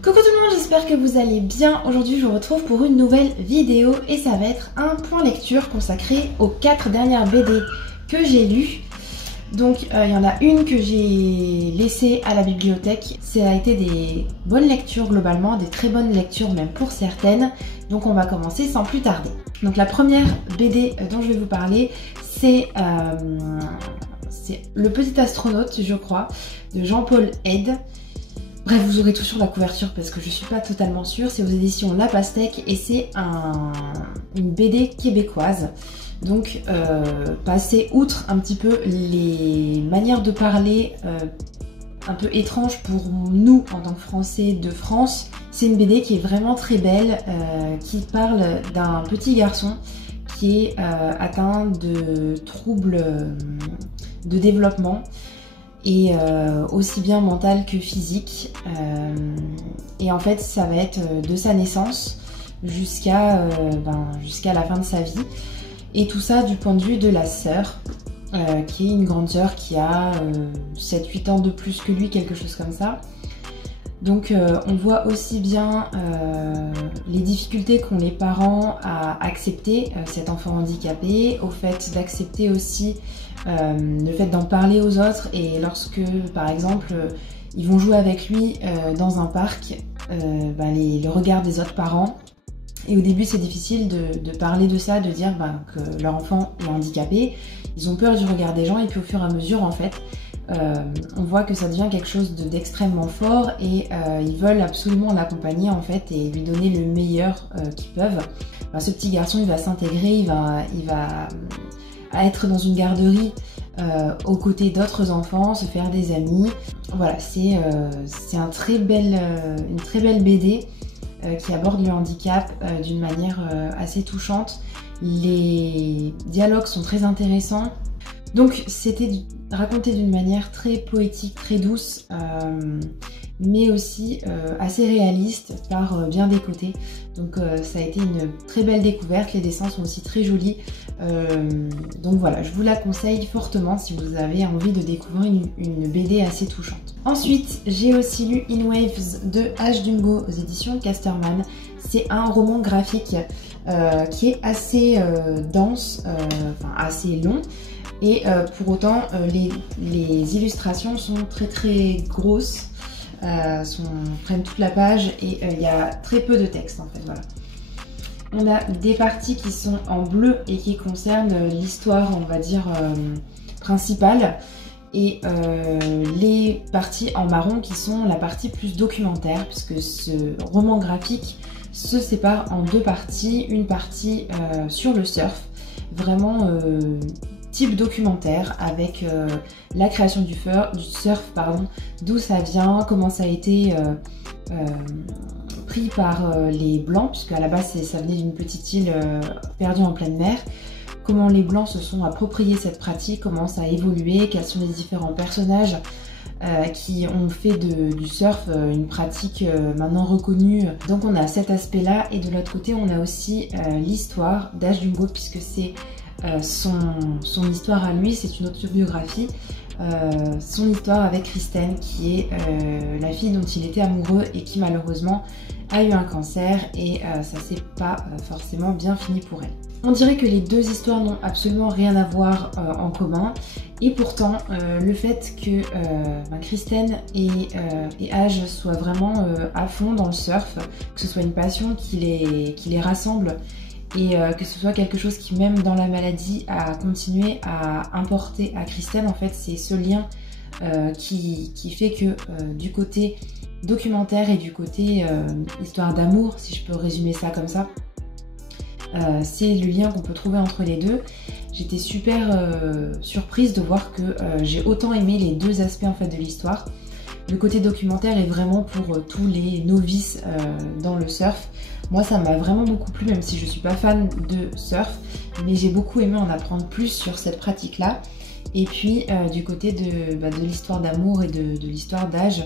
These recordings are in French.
Coucou tout le monde, j'espère que vous allez bien. Aujourd'hui je vous retrouve pour une nouvelle vidéo et ça va être un point lecture consacré aux 4 dernières BD que j'ai lues. Donc il y en a une que j'ai laissée à la bibliothèque. Ça a été des bonnes lectures globalement, des très bonnes lectures même pour certaines. Donc on va commencer sans plus tarder. Donc la première BD dont je vais vous parler, c'est Le Petit Astronaute, je crois, de Jean-Paul Ed. Bref, vous aurez tout sur la couverture parce que je suis pas totalement sûre. C'est aux éditions La Pastèque et c'est une BD québécoise. Donc, passer outre un petit peu les manières de parler un peu étranges pour nous en tant que Français de France. C'est une BD qui est vraiment très belle, qui parle d'un petit garçon qui est atteint de troubles de développement. Et aussi bien mental que physique. Et en fait, ça va être de sa naissance jusqu'à la fin de sa vie. Et tout ça du point de vue de la sœur, qui est une grande sœur qui a 7-8 ans de plus que lui, quelque chose comme ça. Donc on voit aussi bien les difficultés qu'ont les parents à accepter cet enfant handicapé, au fait d'accepter aussi le fait d'en parler aux autres, et lorsque par exemple ils vont jouer avec lui dans un parc, le regard des autres parents. Et au début c'est difficile de parler de ça, de dire que leur enfant est handicapé, ils ont peur du regard des gens, et puis au fur et à mesure en fait on voit que ça devient quelque chose d'extrêmement fort, et ils veulent absolument l'accompagner en fait et lui donner le meilleur qu'ils peuvent. Alors, ce petit garçon il va s'intégrer, il va être dans une garderie aux côtés d'autres enfants, se faire des amis. Voilà, c'est une très belle BD qui aborde le handicap d'une manière assez touchante. Les dialogues sont très intéressants. Donc c'était raconté d'une manière très poétique, très douce, mais aussi assez réaliste par bien des côtés. Donc ça a été une très belle découverte, les dessins sont aussi très jolis. Donc voilà, je vous la conseille fortement si vous avez envie de découvrir une BD assez touchante. Ensuite, j'ai aussi lu In Waves de H. Dumbo aux éditions Casterman. C'est un roman graphique qui est assez dense, assez long. Et pour autant, les illustrations sont très grosses, prennent toute la page, et il y a très peu de texte en fait, voilà. On a des parties qui sont en bleu et qui concernent l'histoire, on va dire, principale, et les parties en marron qui sont la partie plus documentaire, puisque ce roman graphique se sépare en deux parties. Une partie sur le surf, vraiment type documentaire, avec la création du surf, d'où ça vient, comment ça a été pris par les Blancs, puisque à la base ça venait d'une petite île perdue en pleine mer, comment les Blancs se sont appropriés cette pratique, comment ça a évolué, quels sont les différents personnages qui ont fait du surf une pratique maintenant reconnue. Donc on a cet aspect-là, et de l'autre côté on a aussi l'histoire d'H. Dumbo, puisque c'est son histoire à lui, c'est une autobiographie, son histoire avec Kristen, qui est la fille dont il était amoureux et qui malheureusement a eu un cancer, et ça s'est pas forcément bien fini pour elle. On dirait que les deux histoires n'ont absolument rien à voir en commun, et pourtant le fait que Kristen et H soient vraiment à fond dans le surf, que ce soit une passion qui les rassemble, et que ce soit quelque chose qui, même dans la maladie, a continué à importer à Kristen. En fait, c'est ce lien qui fait que du côté documentaire et du côté histoire d'amour, si je peux résumer ça comme ça, c'est le lien qu'on peut trouver entre les deux. J'étais super surprise de voir que j'ai autant aimé les deux aspects en fait de l'histoire. Le côté documentaire est vraiment pour tous les novices dans le surf. Moi ça m'a vraiment beaucoup plu, même si je suis pas fan de surf, mais j'ai beaucoup aimé en apprendre plus sur cette pratique là. Et puis du côté de l'histoire d'amour et de l'histoire d'âge,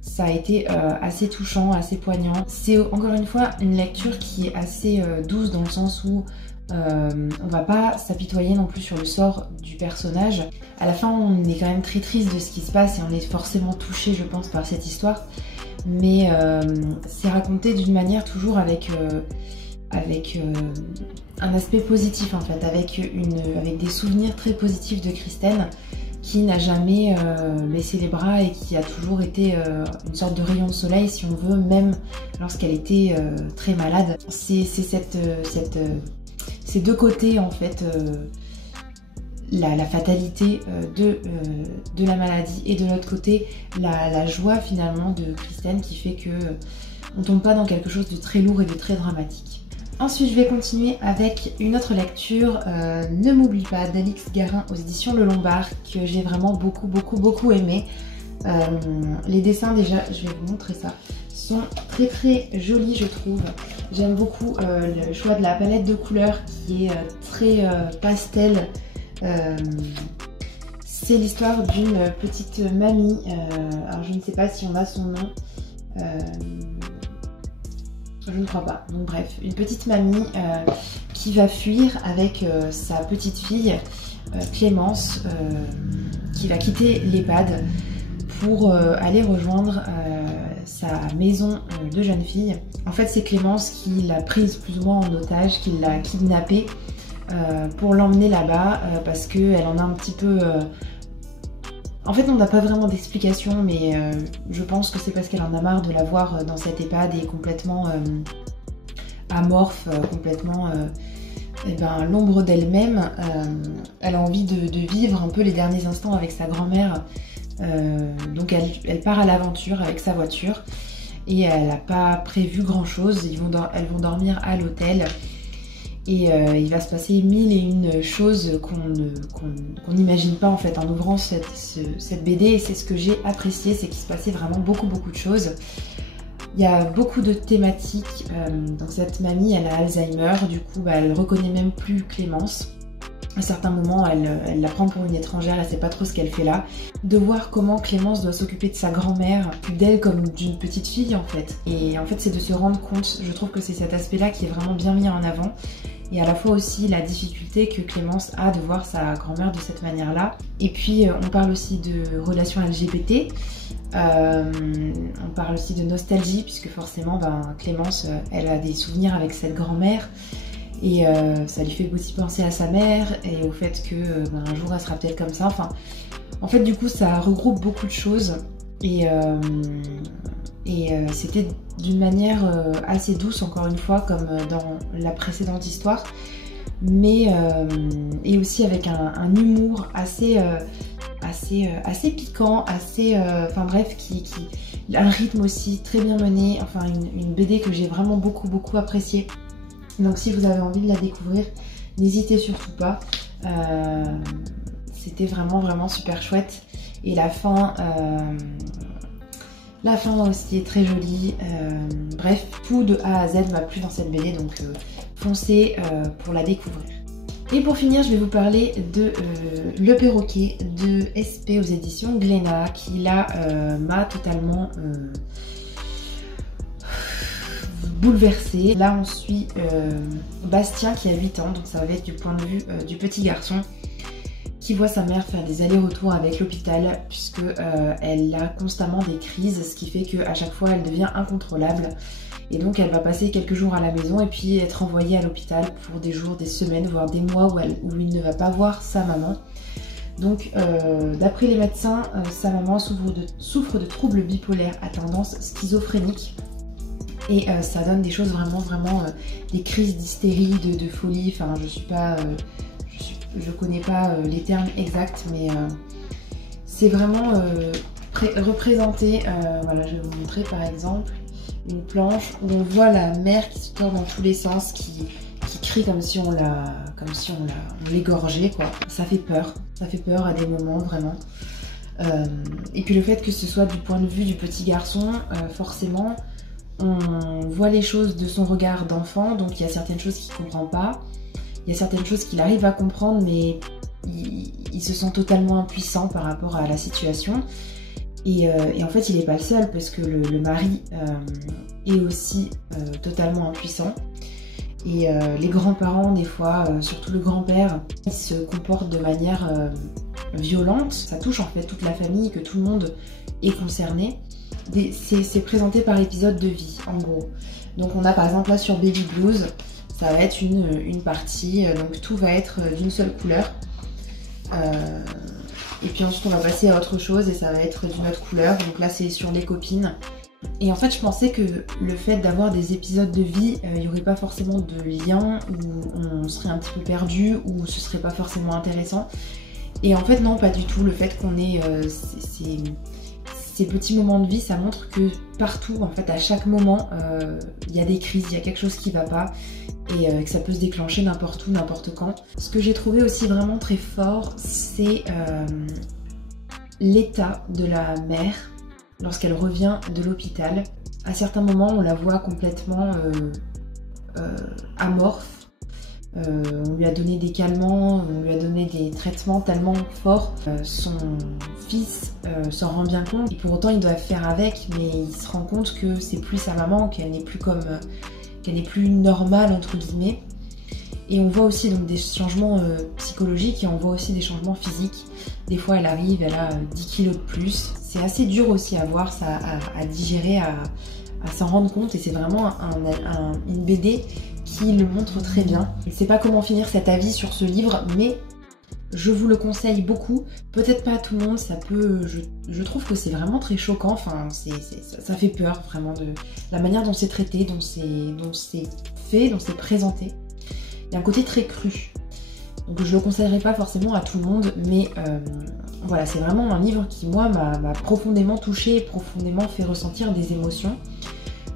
ça a été assez touchant, assez poignant. C'est encore une fois une lecture qui est assez douce, dans le sens où on va pas s'apitoyer non plus sur le sort du personnage. À la fin on est quand même très triste de ce qui se passe, et on est forcément touché, je pense, par cette histoire. mais c'est raconté d'une manière toujours avec un aspect positif en fait, avec des souvenirs très positifs de Kristen, qui n'a jamais baissé les bras et qui a toujours été une sorte de rayon de soleil si on veut, même lorsqu'elle était très malade. C'est ces deux côtés en fait, la fatalité de la maladie et de l'autre côté la joie finalement de Kristen qui fait que on tombe pas dans quelque chose de très lourd et de très dramatique. Ensuite, je vais continuer avec une autre lecture, Ne m'oublie pas, d'Alix Garin aux éditions Le Lombard, que j'ai vraiment beaucoup aimé. Les dessins, déjà, je vais vous montrer ça, sont très jolis, je trouve. J'aime beaucoup le choix de la palette de couleurs qui est très pastel. C'est l'histoire d'une petite mamie, alors je ne sais pas si on a son nom. Je ne crois pas. Donc bref, une petite mamie qui va fuir avec sa petite fille Clémence, qui va quitter l'EHPAD pour aller rejoindre sa maison de jeune fille. En fait, c'est Clémence qui l'a prise plus ou moins en otage, qui l'a kidnappée pour l'emmener là-bas parce qu'elle en a un petit peu... En fait, on n'a pas vraiment d'explication, mais je pense que c'est parce qu'elle en a marre de la voir dans cette EHPAD et complètement amorphe, complètement l'ombre d'elle-même. Elle a envie de vivre un peu les derniers instants avec sa grand-mère. Donc elle part à l'aventure avec sa voiture et elle n'a pas prévu grand-chose. Elles vont dormir à l'hôtel. Et il va se passer mille et une choses qu'on n'imagine pas en fait en ouvrant cette BD, et c'est ce que j'ai apprécié, c'est qu'il se passait vraiment beaucoup de choses. Il y a beaucoup de thématiques, donc cette mamie elle a Alzheimer, du coup elle reconnaît même plus Clémence. À certains moments elle la prend pour une étrangère, elle sait pas trop ce qu'elle fait là. De voir comment Clémence doit s'occuper de sa grand-mère, d'elle comme d'une petite fille en fait. Et en fait c'est de se rendre compte, je trouve que c'est cet aspect là qui est vraiment bien mis en avant. Et à la fois aussi la difficulté que Clémence a de voir sa grand-mère de cette manière-là. Et puis on parle aussi de relations LGBT, on parle aussi de nostalgie, puisque forcément Clémence elle a des souvenirs avec cette grand-mère. Et ça lui fait aussi penser à sa mère et au fait que un jour elle sera peut-être comme ça. Enfin, en fait du coup ça regroupe beaucoup de choses. Et c'était d'une manière assez douce, encore une fois, comme dans la précédente histoire, mais et aussi avec un humour assez piquant, enfin bref, un rythme aussi très bien mené, enfin une BD que j'ai vraiment beaucoup appréciée. Donc si vous avez envie de la découvrir, n'hésitez surtout pas. C'était vraiment super chouette. Et la fin aussi est très jolie. Bref, tout de A à Z m'a plu dans cette BD, donc foncez pour la découvrir. Et pour finir, je vais vous parler de Le Perroquet de SP aux éditions Glénat, qui là m'a totalement bouleversée. Là on suit Bastien qui a 8 ans, donc ça va être du point de vue du petit garçon qui voit sa mère faire des allers-retours avec l'hôpital, puisque elle a constamment des crises, ce qui fait qu'à chaque fois elle devient incontrôlable. Et donc elle va passer quelques jours à la maison et puis être envoyée à l'hôpital pour des jours, des semaines, voire des mois où il ne va pas voir sa maman. Donc d'après les médecins, sa maman souffre de troubles bipolaires à tendance schizophrénique. Et ça donne des choses vraiment des crises d'hystérie, de folie. Enfin je suis pas... je connais pas les termes exacts, mais c'est vraiment représenté. Voilà, je vais vous montrer par exemple une planche où on voit la mère qui se tord dans tous les sens, qui crie comme si on l'égorgeait, quoi. Ça fait peur à des moments vraiment. Et puis le fait que ce soit du point de vue du petit garçon, forcément on voit les choses de son regard d'enfant, donc il y a certaines choses qu'il ne comprend pas. Il y a certaines choses qu'il arrive à comprendre, mais il se sent totalement impuissant par rapport à la situation. Et en fait, il n'est pas le seul, parce que le mari est aussi totalement impuissant. Et les grands-parents, des fois, surtout le grand-père, il se comporte de manière violente. Ça touche en fait toute la famille, que tout le monde est concerné. c'est présenté par épisode de vie, en gros. Donc on a par exemple là sur Baby Blues, ça va être une partie, donc tout va être d'une seule couleur. Et puis ensuite on va passer à autre chose et ça va être d'une autre couleur. Donc là c'est sur les copines. Et en fait je pensais que le fait d'avoir des épisodes de vie, il n'y aurait pas forcément de lien, où on serait un petit peu perdu, ou ce serait pas forcément intéressant. Et en fait non, pas du tout. Le fait qu'on ait ces petits moments de vie, ça montre que partout, en fait, à chaque moment, il y a des crises, il y a quelque chose qui va pas, et que ça peut se déclencher n'importe où, n'importe quand. Ce que j'ai trouvé aussi vraiment très fort, c'est l'état de la mère lorsqu'elle revient de l'hôpital. À certains moments, on la voit complètement amorphe. On lui a donné des calmants, on lui a donné des traitements tellement forts. Son fils s'en rend bien compte et pour autant il doit faire avec, mais il se rend compte que c'est plus sa maman, qu'elle n'est plus qu'elle n'est plus normale entre guillemets. Et on voit aussi donc des changements psychologiques et on voit aussi des changements physiques. Des fois elle arrive, elle a 10 kilos de plus. C'est assez dur aussi à voir, ça, à digérer, à s'en rendre compte, et c'est vraiment une BD qui le montre très bien. Je ne sais pas comment finir cet avis sur ce livre, mais je vous le conseille beaucoup. Peut-être pas à tout le monde, ça peut. Je trouve que c'est vraiment très choquant. Enfin, ça fait peur vraiment de la manière dont c'est traité, dont c'est fait, dont c'est présenté. Il y a un côté très cru. Donc je le conseillerais pas forcément à tout le monde, mais voilà, c'est vraiment un livre qui moi m'a profondément touchée, profondément fait ressentir des émotions.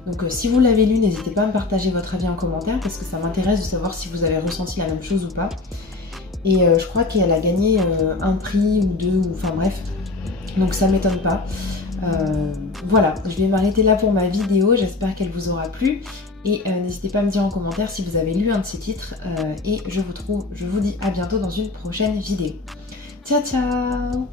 Donc si vous l'avez lu, n'hésitez pas à me partager votre avis en commentaire parce que ça m'intéresse de savoir si vous avez ressenti la même chose ou pas. Et je crois qu'elle a gagné un prix ou deux, ou enfin bref, donc ça m'étonne pas. Voilà, je vais m'arrêter là pour ma vidéo, j'espère qu'elle vous aura plu. Et n'hésitez pas à me dire en commentaire si vous avez lu un de ces titres. Et je vous dis à bientôt dans une prochaine vidéo. Ciao ciao!